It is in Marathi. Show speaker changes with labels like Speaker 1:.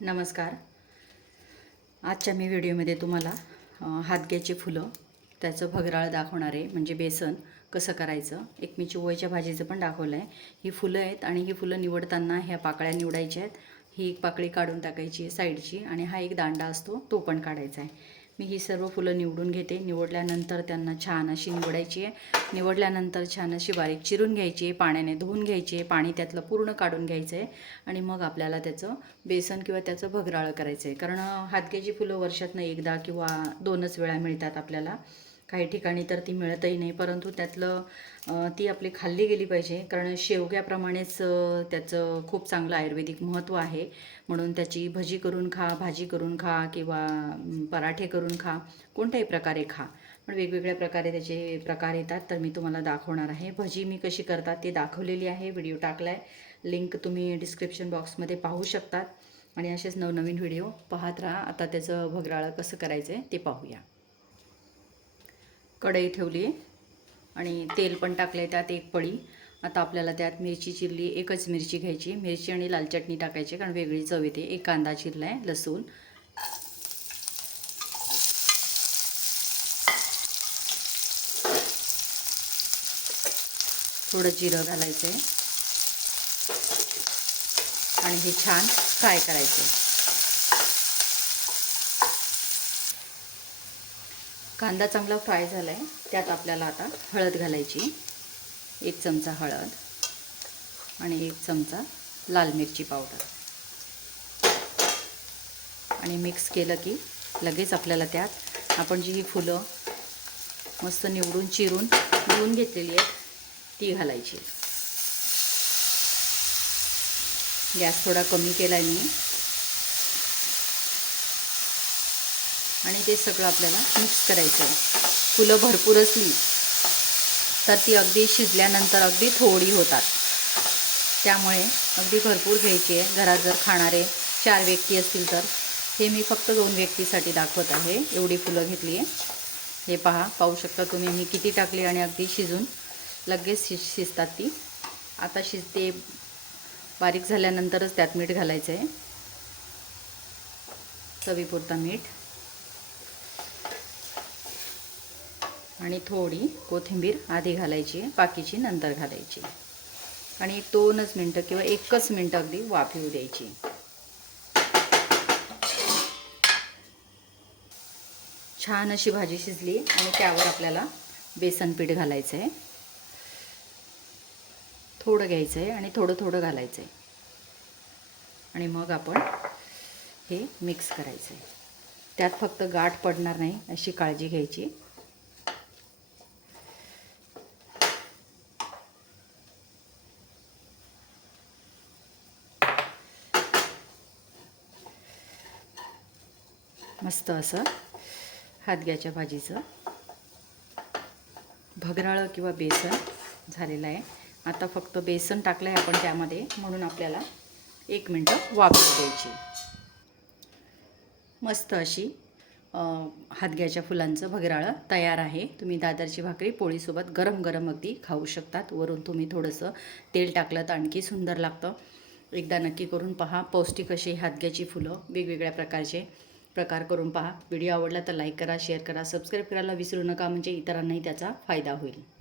Speaker 1: नमस्कार. आजच्या मी व्हिडिओमध्ये तुम्हाला हातग्याचे फुलं त्याचं भगराळ दाखवणार आहे म्हणजे बेसन कसं करायचं एक मी चिवळीच्या भाजीचं पण दाखवलं आहे ही फुलं आहेत आणि ही फुलं निवडताना ह्या पाकळ्या निवडायच्या आहेत. ही एक पाकळी काढून टाकायची आहे साईडची आणि हा एक दांडा असतो तो पण काढायचा आहे. मी ही सर्व फुलं निवडून घेते. निवडल्यानंतर त्यांना छान अशी निवडायची आहे. निवडल्यानंतर छान अशी बारीक चिरून घ्यायची आहे. पाण्याने धुवून घ्यायची आहे. पाणी त्यातलं पूर्ण काढून घ्यायचं आहे. आणि मग आपल्याला त्याचं बेसन किंवा त्याचं भगराळं करायचं आहे. कारण हातग्याची फुलं वर्षातनं एकदा किंवा दोनच वेळा मिळतात आपल्याला. काही ठिकाणी तर ती मिळतही नाही परंतु त्यातलं ती आपली खाल्ली गेली पाहिजे. कारण शेवग्याप्रमाणेच त्याचं खूप चांगलं आयुर्वेदिक महत्त्व आहे. म्हणून त्याची भजी करून खा भाजी करून खा किंवा पराठे करून खा कोणत्याही प्रकारे खा. पण वेगवेगळ्या प्रकारे त्याचे प्रकार येतात तर मी तुम्हाला दाखवणार आहे. भजी मी कशी करतात ते दाखवलेली आहे. व्हिडिओ टाकला आहे लिंक तुम्ही डिस्क्रिप्शन बॉक्समध्ये पाहू शकतात. आणि असेच नवनवीन व्हिडिओ पाहत राहा. आता त्याचं भगराळं कसं करायचं आहे ते पाहूया. कढई ठेवली आहे. आणि तेल पण टाकलं आहे त्यात एक पळी. आता आपल्याला त्यात मिरची चिरली एकच मिरची घ्यायची. मिरची आणि लाल चटणी टाकायची कारण वेगळी चव येते. एक कांदा चिरला आहे लसूण. थोडं जिरं घालायचं आहे आणि हे छान फ्राय करायचे कांदा चांगला फ्राय झाला आहे त्यात आपल्याला आता हळद घालायची. एक चमचा हळद आणि एक चमचा लाल मिरची पावडर. आणि मिक्स केलं की लगेच आपल्याला त्यात आपण जी ही फुलं मस्त निवडून चिरून धुवून घेतलेली आहेत ती घालायची. गॅस थोडा कमी केला आहे मी. आणि ते सगळं आपल्याला मिक्स करायचं आहे. फुलं भरपूर असली तर ती अगदी शिजल्यानंतर अगदी थोडी होतात. त्यामुळे अगदी भरपूर घ्यायची आहे. घरात जर खाणारे चार व्यक्ती असतील तर. हे मी फक्त दोन व्यक्तीसाठी दाखवत आहे. एवढी फुलं घेतली आहे. हे पहा पाहू शकता तुम्ही मी किती टाकली आणि अगदी शिजून लगेच शिज शिजतात ती. आता शिजते बारीक झाल्यानंतरच त्यात मीठ घालायचं आहे चवीपुरता मीठ. आणि थोडी कोथिंबीर आधी घालायची आहे बाकीची नंतर घालायची आणि दोनच मिनटं किंवा एकच मिनटं अगदी वाफ येऊ द्यायची. छान अशी भाजी शिजली आणि त्यावर आपल्याला बेसन पीठ घालायचं आहे थोडं घ्यायचं आहे आणि थोडं थोडं घालायचं आहे आणि मग आपण हे मिक्स करायचं आहे त्यात फक्त गाठ पडणार नाही अशी काळजी घ्यायची. मस्त असं. हादग्याच्या भाजीचं. भगराळं किंवा बेसन झालेलं आहे. आता फक्त बेसन टाकलं आहे आपण त्यामध्ये म्हणून आपल्याला एक मिनटं वापरू द्यायची. मस्त अशी हादग्याच्या फुलांचं भगराळं तयार आहे. तुम्ही दादरची भाकरी पोळीसोबत गरम गरम अगदी खाऊ शकतात. वरून तुम्ही थोडंसं तेल टाकलं तर आणखी सुंदर लागतं. एकदा नक्की करून पहा पौष्टिक अशी हादग्याची फुलं वेगवेगळ्या प्रकारचे. प्रकार करून पहा. व्हिडिओ आवडला तर लाईक करा शेअर करा सबस्क्राईब करायला विसरू नका. म्हणजे इतरांनाही त्याचा फायदा होईल.